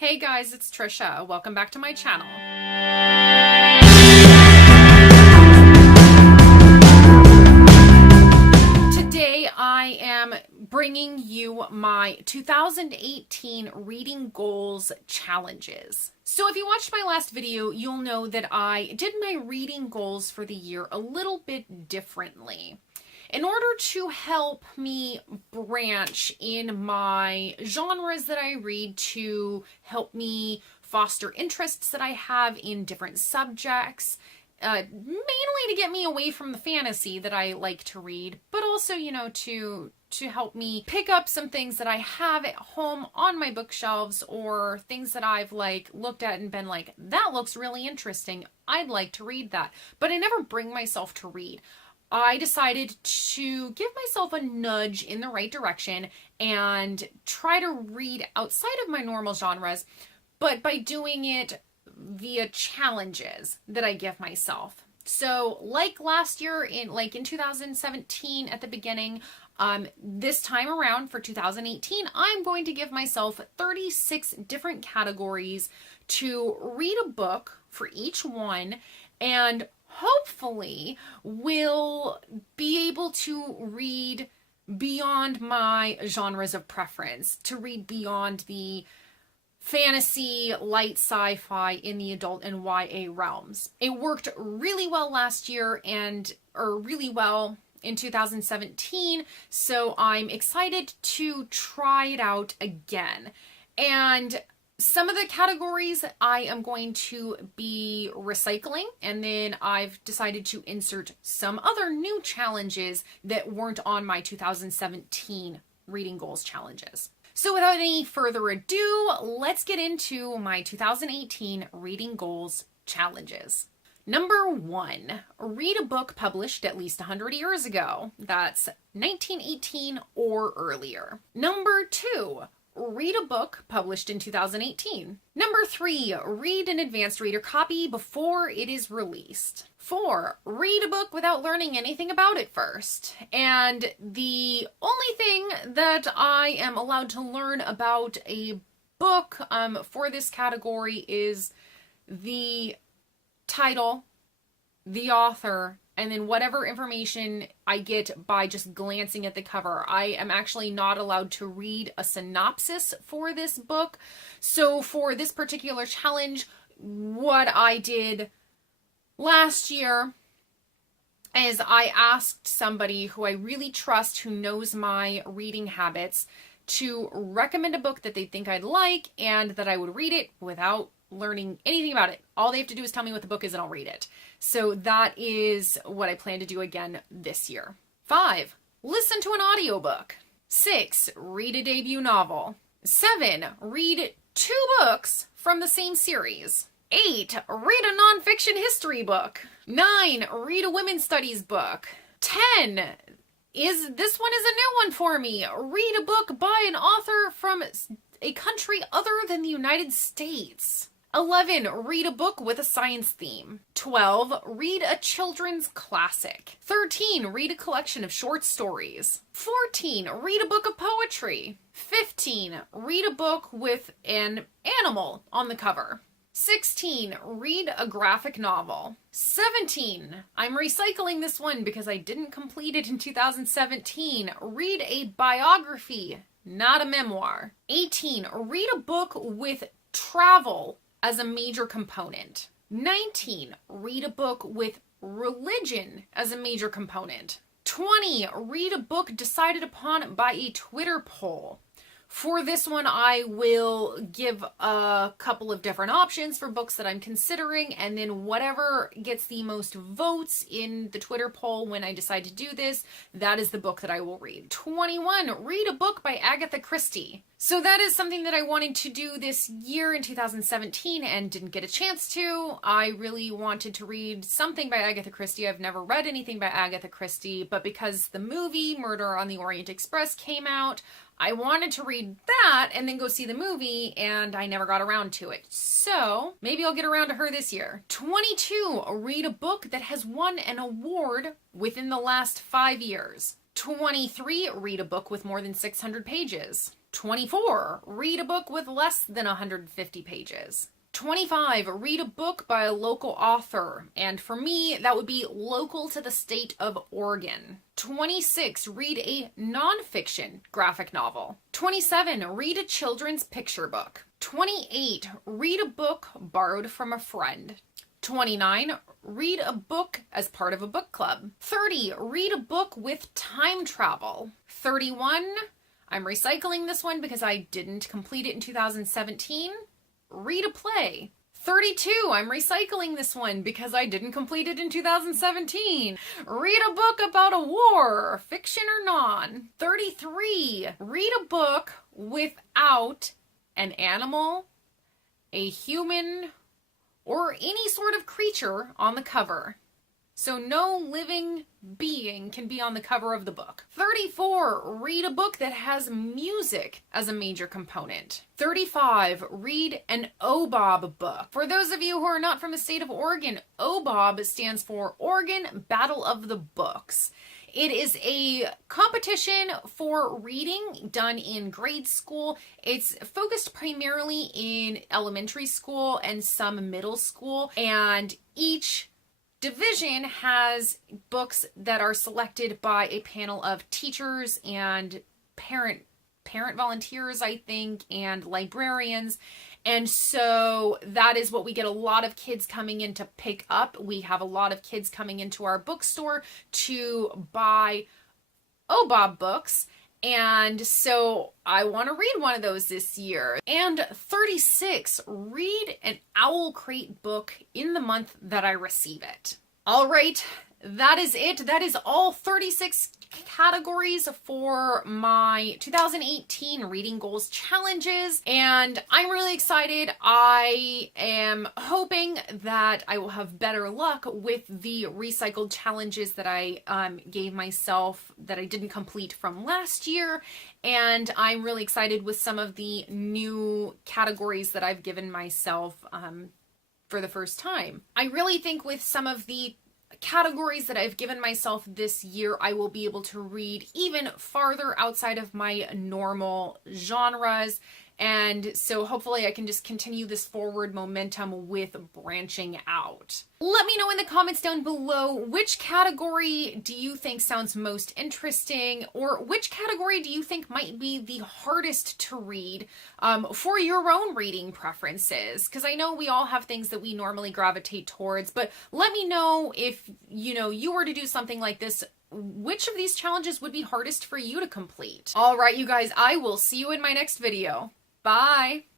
Hey guys, it's Trisha. Welcome back to my channel. Today I am bringing you my 2018 reading goals challenges. So if you watched my last video, you'll know that I did my reading goals for the year a little bit differently. In order to help me branch in my genres that I read, to help me foster interests that I have in different subjects, mainly to get me away from the fantasy that I like to read, but also, to help me pick up some things that I have at home on my bookshelves, or things that I've looked at and been like, that looks really interesting. I'd like to read that. But I never bring myself to read. I decided to give myself a nudge in the right direction and try to read outside of my normal genres, but by doing it via challenges that I give myself. So like last year, in 2017 at the beginning, this time around for 2018, I'm going to give myself 36 different categories to read a book for each one, and hopefully will be able to read beyond my genres of preference, to read beyond the fantasy, light sci-fi in the adult and YA realms. It worked really well last year really well in 2017, so I'm excited to try it out again. And some of the categories I am going to be recycling, and then I've decided to insert some other new challenges that weren't on my 2017 reading goals challenges. So without any further ado, let's get into my 2018 reading goals challenges. Number 1, read a book published at least 100 years ago. That's 1918 or earlier. Number 2, read a book published in 2018. Number 3, read an advanced reader copy before it is released. 4, read a book without learning anything about it first. And the only thing that I am allowed to learn about a book for this category is the title, the author, and then whatever information I get by just glancing at the cover. I am actually not allowed to read a synopsis for this book. So for this particular challenge, what I did last year is I asked somebody who I really trust, who knows my reading habits, to recommend a book that they think I'd like and that I would read it without learning anything about it. All they have to do is tell me what the book is and I'll read it. So that is what I plan to do again this year. 5, listen to an audiobook. 6, read a debut novel. 7, read 2 books from the same series. 8, read a nonfiction history book. 9, read a women's studies book. 10, this one is a new one for me. Read a book by an author from a country other than the United States. 11, read a book with a science theme. 12, read a children's classic. 13, read a collection of short stories. 14, read a book of poetry. 15, read a book with an animal on the cover. 16, read a graphic novel. 17, I'm recycling this one because I didn't complete it in 2017. Read a biography, not a memoir. 18, read a book with travel as a major component. 19, read a book with religion as a major component. 20, read a book decided upon by a Twitter poll. For this one, I will give a couple of different options for books that I'm considering, and then whatever gets the most votes in the Twitter poll when I decide to do this, that is the book that I will read. 21, read a book by Agatha Christie. So that is something that I wanted to do this year in 2017 and didn't get a chance to. I really wanted to read something by Agatha Christie. I've never read anything by Agatha Christie, but because the movie Murder on the Orient Express came out, I wanted to read that and then go see the movie, and I never got around to it. So maybe I'll get around to her this year. 22, read a book that has won an award within the last 5 years. 23, read a book with more than 600 pages. 24, read a book with less than 150 pages. 25, read a book by a local author. And for me, that would be local to the state of Oregon. 26, read a nonfiction graphic novel. 27, read a children's picture book. 28, read a book borrowed from a friend. 29, read a book as part of a book club. 30, read a book with time travel. 31, I'm recycling this one because I didn't complete it in 2017. Read a play. 32, I'm recycling this one because I didn't complete it in 2017. Read a book about a war, fiction or non. 33, read a book without an animal, a human, or any sort of creature on the cover. So no living being can be on the cover of the book. 34, read a book that has music as a major component. 35, read an OBOB book. For those of you who are not from the state of Oregon, OBOB stands for Oregon Battle of the Books. It is a competition for reading done in grade school. It's focused primarily in elementary school and some middle school, and each division has books that are selected by a panel of teachers and parent volunteers, I think, and librarians. And so that is what we get a lot of kids coming in to pick up. We have a lot of kids coming into our bookstore to buy OBOB books. And so I want to read one of those this year. And 36, read an Owl Crate book in the month that I receive it. All right, that is it. That is all 36 categories for my 2018 Reading Goals challenges. And I'm really excited. I am hoping that I will have better luck with the recycled challenges that I gave myself that I didn't complete from last year. And I'm really excited with some of the new categories that I've given myself for the first time. I really think with some of the categories that I've given myself this year, I will be able to read even farther outside of my normal genres. And so hopefully I can just continue this forward momentum with branching out. Let me know in the comments down below, which category do you think sounds most interesting, or which category do you think might be the hardest to read for your own reading preferences? Because I know we all have things that we normally gravitate towards, but let me know if, you were to do something like this, which of these challenges would be hardest for you to complete? All right, you guys, I will see you in my next video. Bye.